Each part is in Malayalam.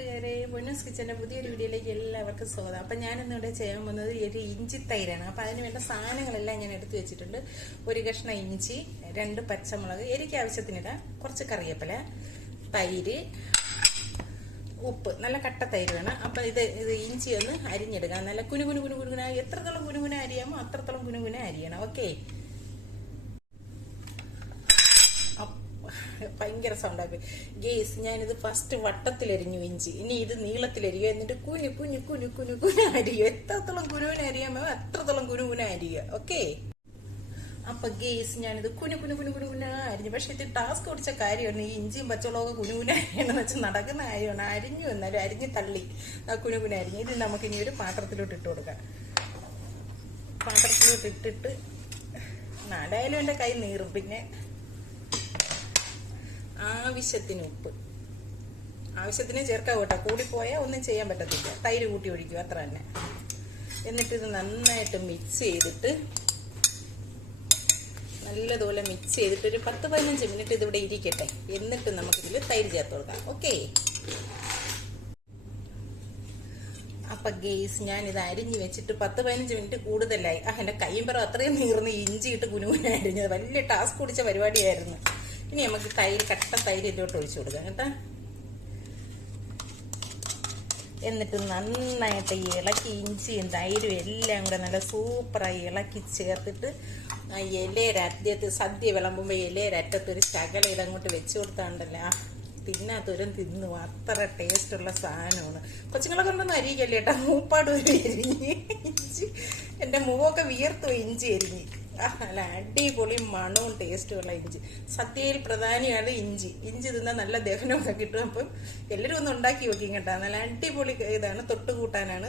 കൂട്ടുകാരെ, പൊന്നൂസ് കിച്ചന്റെ പുതിയൊരു വീഡിയോയിലേക്ക് എല്ലാവർക്കും സ്വാഗതം. അപ്പം ഞാനിന്നിവിടെ ചെയ്യാൻ പോകുന്നത് ഒരു ഇഞ്ചി തൈരാണ്. അപ്പം അതിന് വേണ്ട സാധനങ്ങളെല്ലാം ഞാൻ എടുത്തു വെച്ചിട്ടുണ്ട്. ഒരു കഷ്ണം ഇഞ്ചി, 2 പച്ചമുളക്, എരിക്ക് ആവശ്യത്തിനിടാം, കുറച്ച് കറിവേപ്പില, തൈര്, ഉപ്പ്, നല്ല കട്ട തൈര് വേണം. അപ്പം ഇത് ഇഞ്ചി ഒന്ന് അരിഞ്ഞെടുക്കാം. നല്ല കുനുകുന എത്രത്തോളം കുനുകുന അരിയാമോ അത്രത്തോളം കുനുകുന അരിയണം. ഓക്കെ, ഭയങ്കര സൗണ്ടാക്കി ഗേസ്. ഞാനിത് ഫസ്റ്റ് വട്ടത്തിലരിഞ്ഞു ഇഞ്ചി, ഇനി ഇത് നീളത്തിലരിയുക, എന്നിട്ട് കുനു അരിയുക. എത്രത്തോളം കുനുവിന അറിയാമോ അത്രത്തോളം കുനുകുന അരിയുക. ഓക്കെ, അപ്പൊ ഗേസ് ഞാനിത് കുനുകുന അരിഞ്ഞു. പക്ഷെ ഇത് ടാസ്ക് പിടിച്ച കാര്യമാണ്. ഈ ഇഞ്ചിയും പച്ചമുളകൊക്കെ കുനുകുന എന്ന് വെച്ചാൽ നടക്കുന്ന കാര്യമാണ്. അരിഞ്ഞു എന്നാലും അരിഞ്ഞ് തള്ളി കുനുകുന അരിഞ്ഞു. ഇത് നമുക്ക് ഇനി ഒരു പാത്രത്തിലോട്ട് ഇട്ട് കൊടുക്കാം. പാത്രത്തിലോട്ട് ഇട്ടിട്ട് നാടായാലും എന്റെ കൈ നീറും. പിന്നെ ആവശ്യത്തിന് ഉപ്പ്, ആവശ്യത്തിന് ചേർക്കാൻ കേട്ടോ. കൂടിപ്പോയാൽ ഒന്നും ചെയ്യാൻ പറ്റത്തില്ല. തൈര് കൂട്ടി ഒഴിക്കുക, അത്ര തന്നെ. എന്നിട്ട് ഇത് നന്നായിട്ട് മിക്സ് ചെയ്തിട്ട് നല്ലതുപോലെ മിക്സ് ചെയ്തിട്ട് ഒരു 10-15 മിനിറ്റ് ഇതിവിടെ ഇരിക്കട്ടെ. എന്നിട്ട് നമുക്കിതിൽ തൈര് ചേർത്ത് കൊടുക്കാം. ഓക്കെ, അപ്പൊ ഗേസ് ഞാനിത് അരിഞ്ഞ് വെച്ചിട്ട് 10-15 മിനിറ്റ് കൂടുതലായി. എന്റെ കൈയും പറ അത്രയും നീർന്ന് ഇഞ്ചി ഇട്ട് കുനുകുന അരിഞ്ഞത് വലിയ ടാസ്ക് പിടിച്ച പരിപാടിയായിരുന്നു. ഇനി നമുക്ക് തൈര്, കട്ട തൈര് ഇതിലോട്ട് ഒഴിച്ചു കൊടുക്കാം കേട്ടോ. എന്നിട്ട് നന്നായിട്ട് ഇളക്കി ഇഞ്ചിയും തൈരും എല്ലാം കൂടെ നല്ല സൂപ്പറായി ഇളക്കി ചേർത്തിട്ട് ആ ഇലയുടെ സദ്യ വിളമ്പുമ്പോൾ ഇലയുടെ അറ്റത്തൊരു ശകല ഇതങ്ങോട്ട് വെച്ചു കൊടുത്താണ്ടല്ലേ, തിന്നാത്തൊരും തിന്നു. അത്ര ടേസ്റ്റുള്ള സാധനമാണ്. കൊച്ചുങ്ങളെ കൊണ്ടൊന്നും അരിയിക്കല്ലേ കേട്ടോ. മൂപ്പാട് ഒരു എരിഞ്ഞ് ഇഞ്ചി, എൻ്റെ മുഖമൊക്കെ വിയർത്തു ഇഞ്ചി എരിഞ്ഞ്. നല്ല അടിപൊളി മണവും ടേസ്റ്റുമുള്ള ഇഞ്ചി. സദ്യയിൽ പ്രധാനമാണ് ഇഞ്ചി. ഇഞ്ചി തിന്നാൽ നല്ല ദഹനമൊക്കെ കിട്ടും. അപ്പം എല്ലാവരും ഒന്ന് ഉണ്ടാക്കി വെക്കും കേട്ടോ. നല്ല അടിപൊളി ഇതാണ്, തൊട്ടുകൂട്ടാനാണ്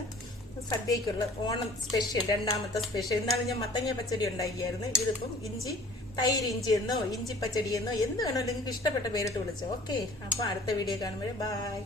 സദ്യക്കുള്ള ഓണം സ്പെഷ്യൽ, 2ാമത്തെ സ്പെഷ്യൽ. എന്നാലും ഞാൻ മത്തങ്ങ പച്ചടി ഉണ്ടാക്കിയായിരുന്നു. ഇതിപ്പം ഇഞ്ചി തൈര് ഇഞ്ചി എന്നോ ഇഞ്ചി പച്ചടി എന്നോ എന്ത് വേണോ നിങ്ങൾക്ക് ഇഷ്ടപ്പെട്ട പേരിട്ട് വിളിച്ചോ. ഓക്കെ, അപ്പോൾ അടുത്ത വീഡിയോ കാണുമ്പോഴേ ബൈ.